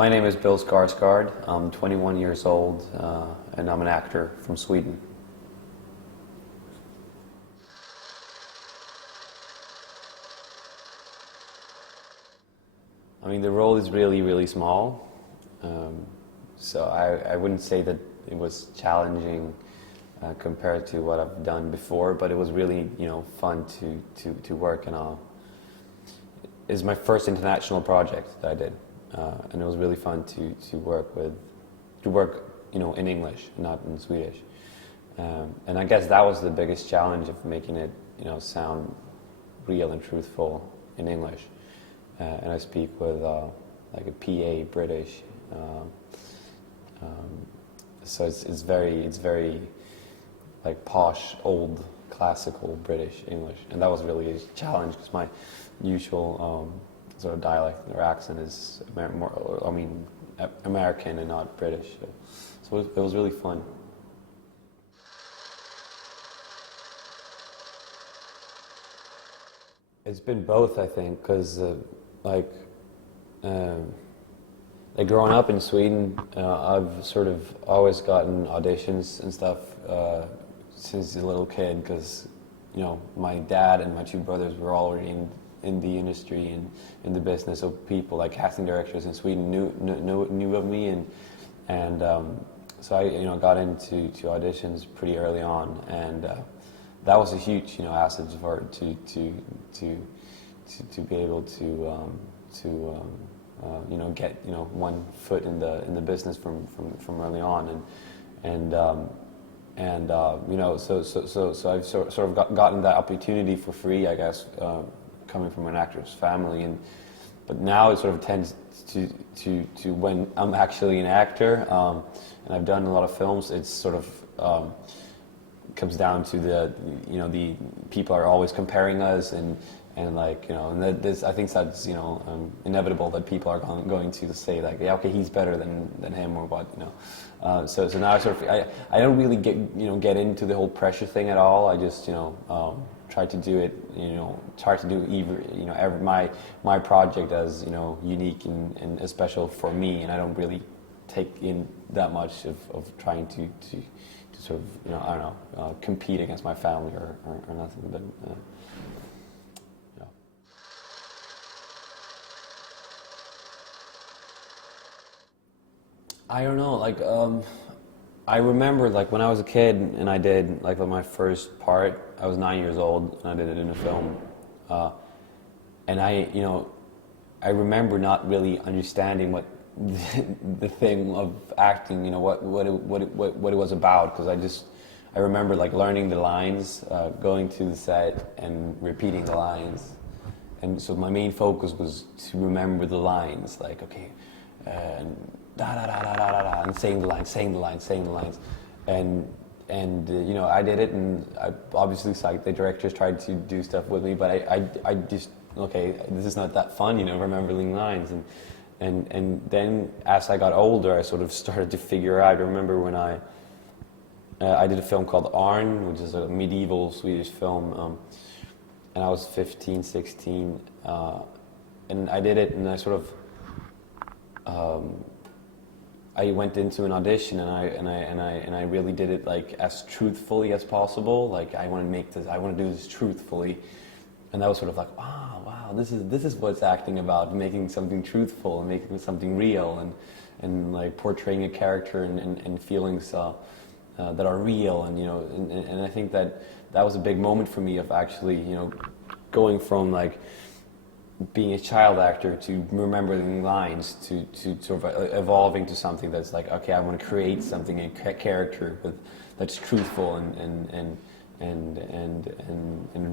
My name is Bill Skarsgård. I'm 21 years old, and I'm an actor from Sweden. I mean, the role is really, really small, so I wouldn't say that it was challenging compared to what I've done before, but it was really, fun to work in a. It's my first international project that I did, and it was really fun to work in English, not in Swedish. And I guess that was the biggest challenge of making it, sound real and truthful in English. And I speak with like a PA British, so it's very like posh, old, classical British English, and that was really a challenge because my usual sort of dialect or accent is American and not British. So it was really fun. It's been both, I think, because like like growing up in Sweden, I've sort of always gotten auditions and stuff since a little kid, because my dad and my two brothers were already in the industry and in the business, so people like casting directors in Sweden knew of me, and so I got into auditions pretty early on, and that was a huge asset for to be able to get one foot in the business from early on, so I've sort of gotten that opportunity for free, I guess, coming from an actor's family, but now it sort of tends to when I'm actually an actor, and I've done a lot of films, it's sort of comes down to the people are always comparing us, and this, I think that's inevitable that people are going to say like, yeah, okay, he's better than him or what, so now I don't really get into the whole pressure thing at all. I just try to do it, try to do every my project as unique and special for me, and I don't really take in that much of trying to sort of I don't know, compete against my family or nothing, but yeah. I don't know, like I remember like when I was a kid and I did like my first part. I was 9 years old and I did it in a film, and I remember not really understanding what the thing of acting, what it was about, because I remember like learning the lines, going to the set and repeating the lines, and so my main focus was to remember the lines, like okay, and da da da da da da da, and saying the lines, and I did it, and I obviously like the directors tried to do stuff with me, but I just, okay, this is not that fun, remembering lines, and then as I got older, I sort of started to figure out. I remember when I did a film called Arn, which is a medieval Swedish film, and I was 15, 16, and I did it, and I sort of I went into an audition, and I really did it like as truthfully as possible. Like I want to do this truthfully, and that was sort of like, wow, this is what's acting about, making something truthful and making something real, and like portraying a character and feelings that are real, and I think that was a big moment for me of actually going from like being a child actor to remembering lines to sort of evolving to something that's like, okay, I want to create something, a character that's truthful and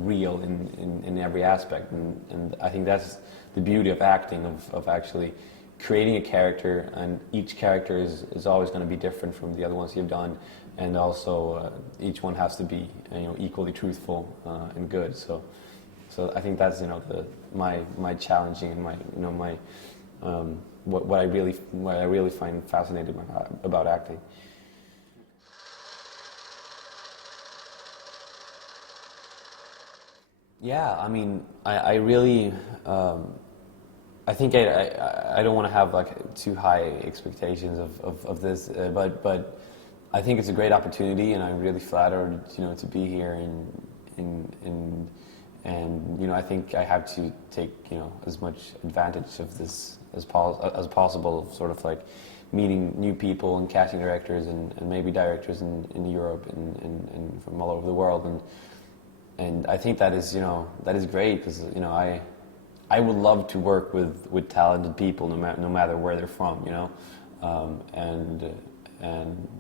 real in every aspect, and I think that's the beauty of acting, of actually creating a character, and each character is always going to be different from the other ones you've done, and also each one has to be equally truthful and good. So I think that's my challenging and my what I really find fascinating about acting. Yeah, I mean, I really I think I don't want to have like too high expectations of this, but I think it's a great opportunity, and I'm really flattered, to be here, and I think I have to take as much advantage of this as possible, sort of like meeting new people and casting directors and maybe directors in Europe and from all over the world, and I think that is great, because I would love to work with talented people no matter where they're from, and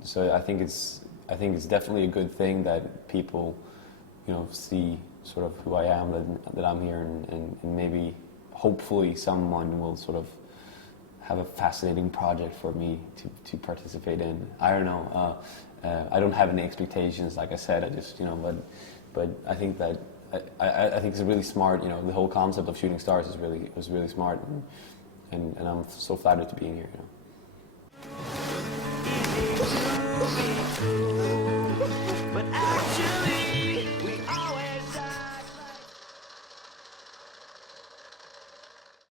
so I think it's definitely a good thing that people see sort of who I am, that I'm here, and maybe hopefully someone will sort of have a fascinating project for me to participate in. I don't know. I don't have any expectations, like I said. I just but I think that I think it's really smart. The whole concept of shooting stars was really smart, and I'm so flattered to be in here.